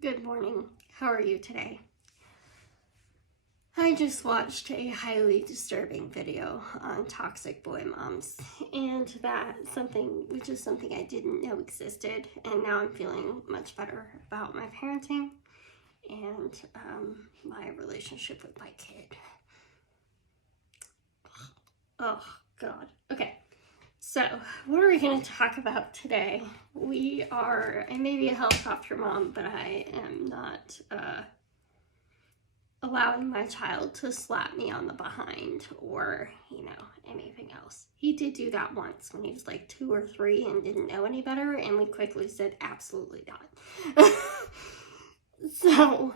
Good morning. How are you today? I just watched a highly disturbing video on toxic boy moms, and which is something I didn't know existed, and now I'm feeling much better about my parenting and my relationship with my kid. Oh, God. Okay. So, what are we going to talk about today? I may be a helicopter mom, but I am not allowing my child to slap me on the behind or, anything else. He did do that once when he was like 2 or 3 and didn't know any better, and we quickly said, absolutely not. So,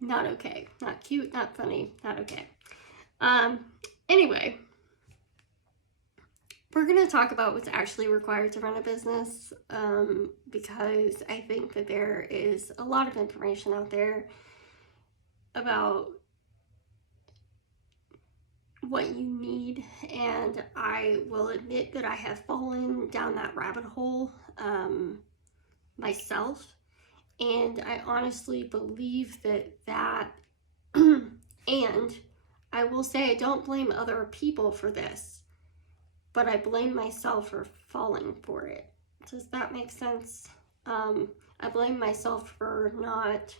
not okay. Not cute, not funny, not okay. Anyway, we're going to talk about what's actually required to run a business, because I think that there is a lot of information out there about what you need, and I will admit that I have fallen down that rabbit hole myself, and I honestly believe that and I will say I don't blame other people for this, but I blame myself for falling for it. Does that make sense? I blame myself for not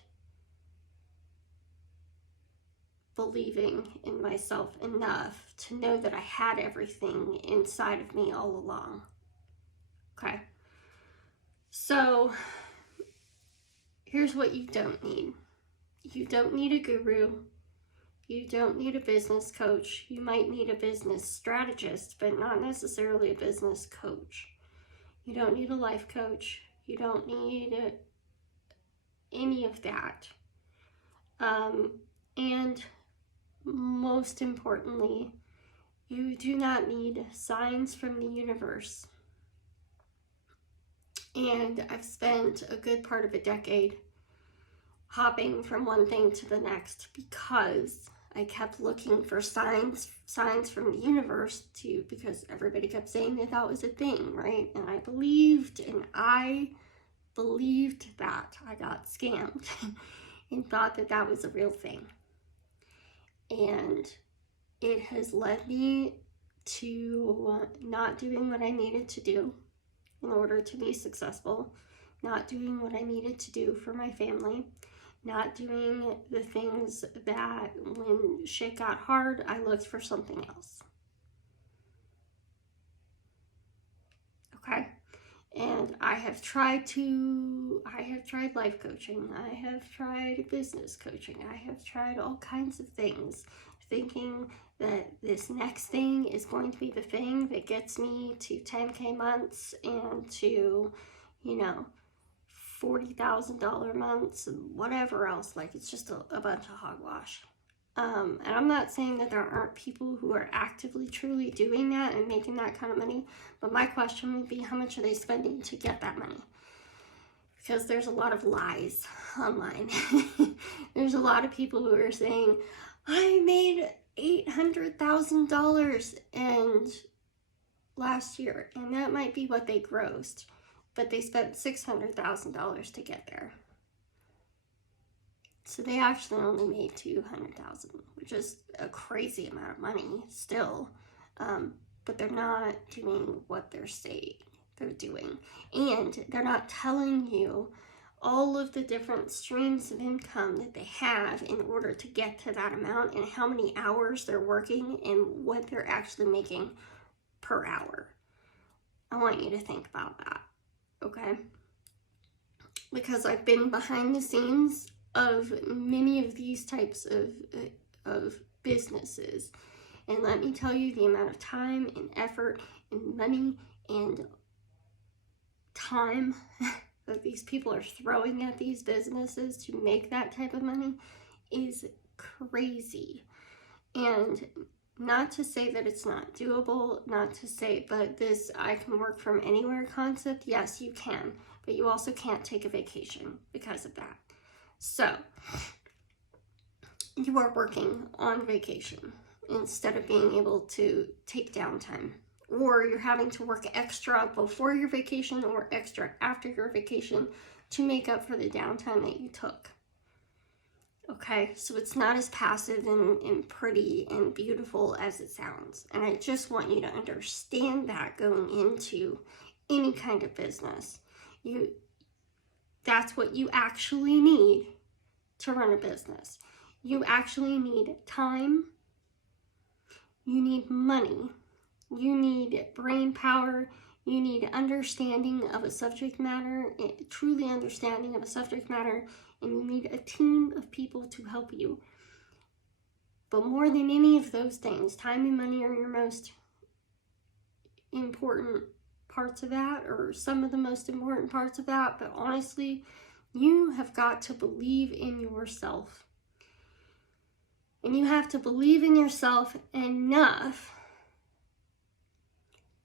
believing in myself enough to know that I had everything inside of me all along. Okay. So here's what you don't need. You don't need a guru. You don't need a business coach. You might need a business strategist, but not necessarily a business coach. You don't need a life coach. You don't need any of that. And most importantly, you do not need signs from the universe. And I've spent a good part of a decade hopping from one thing to the next because I kept looking for signs from the universe because everybody kept saying that was a thing, right? And I believed that I got scammed and thought that was a real thing. And it has led me to not doing what I needed to do in order to be successful, not doing what I needed to do for my family, not doing the things that when shit got hard, I looked for something else. Okay? And I have tried life coaching, I have tried business coaching, I have tried all kinds of things, thinking that this next thing is going to be the thing that gets me to 10K months and to, $40,000 months and whatever else. Like, it's just a bunch of hogwash. And I'm not saying that there aren't people who are actively, truly doing that and making that kind of money, but my question would be, how much are they spending to get that money? Because there's a lot of lies online. There's a lot of people who are saying, I made $800,000 and last year, and that might be what they grossed, but they spent $600,000 to get there. So they actually only made $200,000, which is a crazy amount of money still. But they're not doing what they're saying they're doing. And they're not telling you all of the different streams of income that they have in order to get to that amount, and how many hours they're working and what they're actually making per hour. I want you to think about that, okay? Because I've been behind the scenes of many of these types of businesses, and let me tell you, the amount of time and effort and money and time that these people are throwing at these businesses to make that type of money is crazy. And not to say that it's not doable, but this I can work from anywhere concept, yes, you can, but you also can't take a vacation because of that. So, you are working on vacation instead of being able to take downtime or you're having to work extra before your vacation or extra after your vacation to make up for the downtime that you took. Okay, so it's not as passive and pretty and beautiful as it sounds. And I just want you to understand that going into any kind of business. That's what you actually need to run a business. You actually need time, you need money, you need brain power, you need understanding of a subject matter, truly understanding of a subject matter, and you need a team of people to help you. But more than any of those things, time and money are your most important parts of that, or some of the most important parts of that. But honestly, you have got to believe in yourself. And you have to believe in yourself enough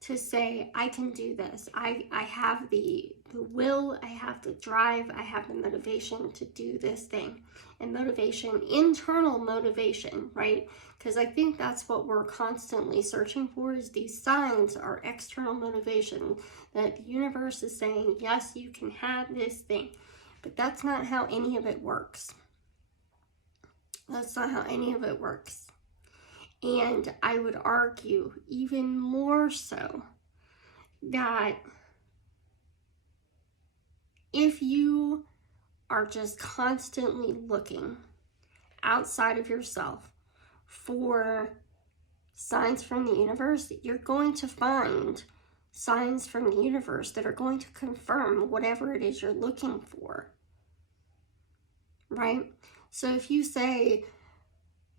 to say, I can do this. I have the will, I have the drive, I have the motivation to do this thing. And motivation, internal motivation, right? Because I think that's what we're constantly searching for, is these signs, our external motivation, that the universe is saying, yes, you can have this thing. But that's not how any of it works. That's not how any of it works. And I would argue even more so that if you are just constantly looking outside of yourself for signs from the universe, you're going to find signs from the universe that are going to confirm whatever it is you're looking for, right? So if you say,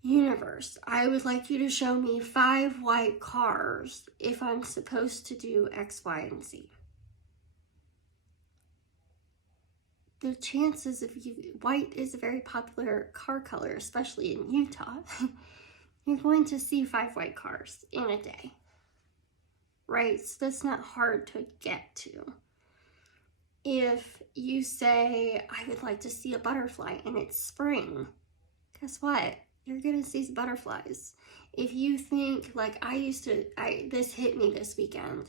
universe, I would like you to show me 5 white cars if I'm supposed to do X, Y, and Z. The chances of white is a very popular car color, especially in Utah. You're going to see 5 white cars in a day, right? So that's not hard to get to. If you say, I would like to see a butterfly and it's spring, guess what? You're gonna see butterflies. If you think, like this hit me this weekend.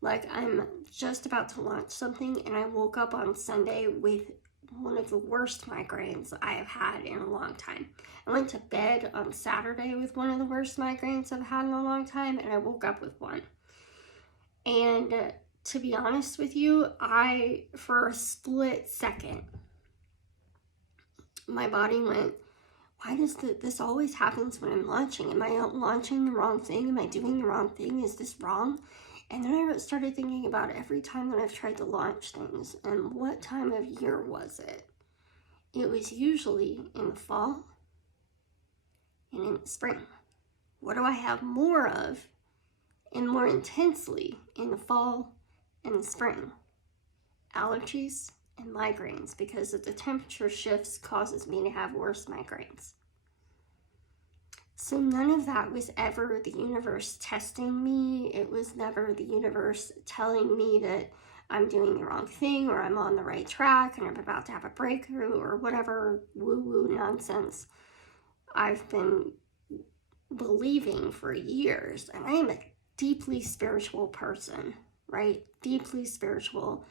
Like, I'm just about to launch something and I woke up on Sunday with one of the worst migraines I have had in a long time. I went to bed on Saturday with one of the worst migraines I've had in a long time, and I woke up with one. And to be honest with you, for a split second, my body went, why does this always happens when I'm launching? Am I launching the wrong thing? Am I doing the wrong thing? Is this wrong? And then I started thinking about every time that I've tried to launch things, and what time of year was it? It was usually in the fall and in the spring. What do I have more of and more intensely in the fall and the spring? Allergies and migraines, because of the temperature shifts causes me to have worse migraines. So none of that was ever the universe testing me. It was never the universe telling me that I'm doing the wrong thing or I'm on the right track and I'm about to have a breakthrough or whatever woo-woo nonsense I've been believing for years. And I am a deeply spiritual person, right? Deeply spiritual.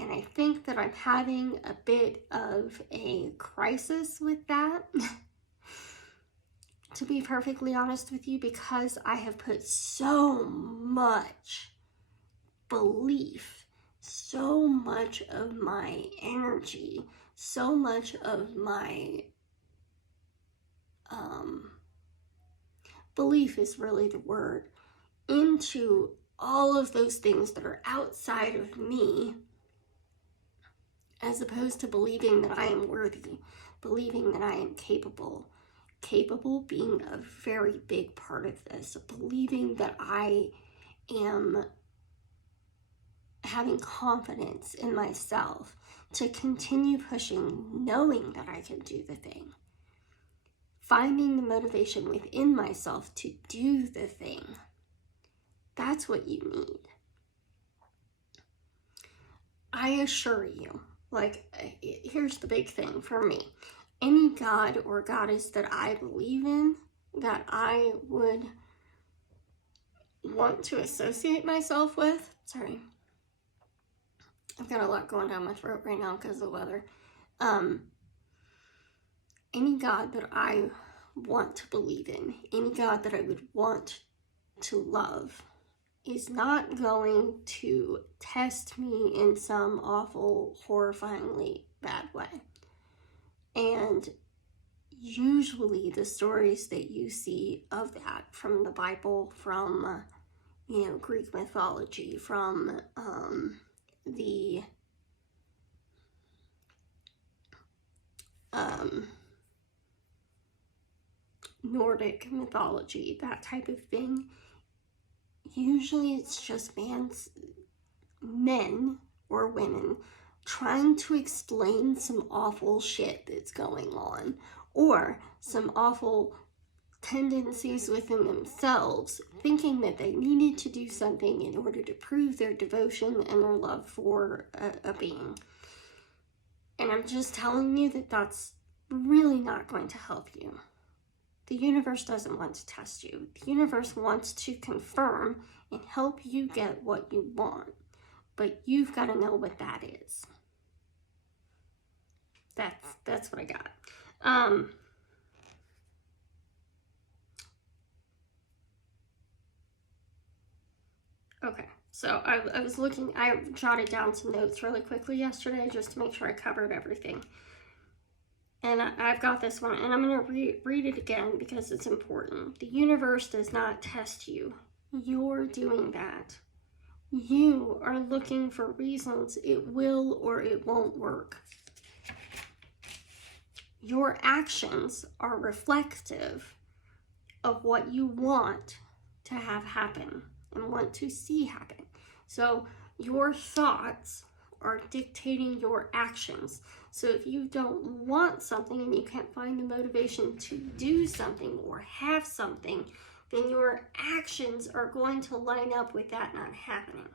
And I think that I'm having a bit of a crisis with that. To be perfectly honest with you, because I have put so much belief, so much of my energy, so much of my belief is really the word, into all of those things that are outside of me, as opposed to believing that I am worthy, believing that I am capable being a very big part of this, believing that I am having confidence in myself to continue pushing, knowing that I can do the thing, finding the motivation within myself to do the thing. That's what you need. I assure you, here's the big thing for me. Any god or goddess that I believe in, that I would want to associate myself with. Sorry. I've got a lot going down my throat right now because of the weather. Any God that I want to believe in, any God that I would want to love, is not going to test me in some awful, horrifyingly bad way. And usually the stories that you see of that from the Bible, from Greek mythology, from the Nordic mythology, that type of thing, usually it's just men or women trying to explain some awful shit that's going on, or some awful tendencies within themselves, thinking that they needed to do something in order to prove their devotion and their love for a being. And I'm just telling you that that's really not going to help you. The universe doesn't want to test you. The universe wants to confirm and help you get what you want. But you've got to know what that is. That's what I got. Okay, so I was looking, I jotted down some notes really quickly yesterday just to make sure I covered everything. And I've got this one, and I'm going to read it again because it's important. The universe does not test you. You're doing that. You are looking for reasons it will or it won't work. Your actions are reflective of what you want to have happen and want to see happen. So your thoughts are dictating your actions. So if you don't want something and you can't find the motivation to do something or have something, then your actions are going to line up with that not happening,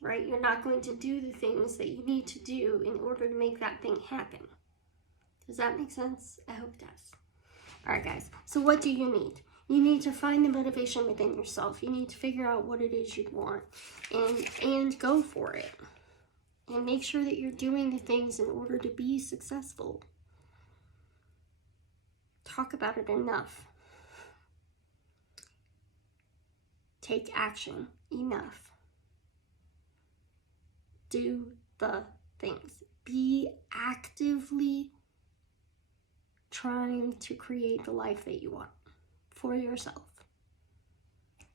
right? You're not going to do the things that you need to do in order to make that thing happen. Does that make sense? I hope it does. All right, guys. So what do you need? You need to find the motivation within yourself. You need to figure out what it is you want and go for it. And make sure that you're doing the things in order to be successful. Talk about it enough. Take action enough. Do the things. Be actively trying to create the life that you want for yourself.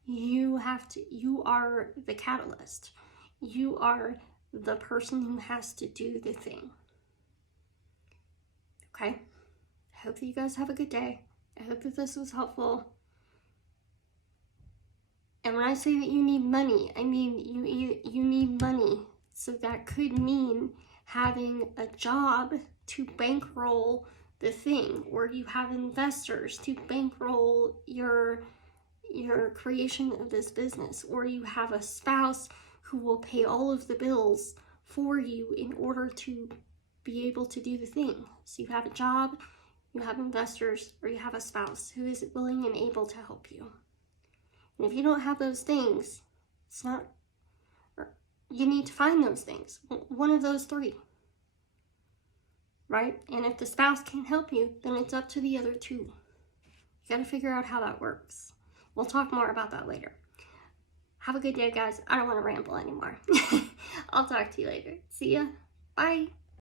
You are the catalyst. You are the person who has to do the thing. Okay? I hope that you guys have a good day. I hope that this was helpful. And when I say that you need money, I mean you need money. So that could mean having a job to bankroll the thing, or you have investors to bankroll your creation of this business, or you have a spouse who will pay all of the bills for you in order to be able to do the thing. So you have a job, you have investors, or you have a spouse who is willing and able to help you. And if you don't have those things, you need to find those things. One of those three. Right? And if the spouse can't help you, then it's up to the other two. You got to figure out how that works. We'll talk more about that later. Have a good day, guys. I don't want to ramble anymore. I'll talk to you later. See ya. Bye.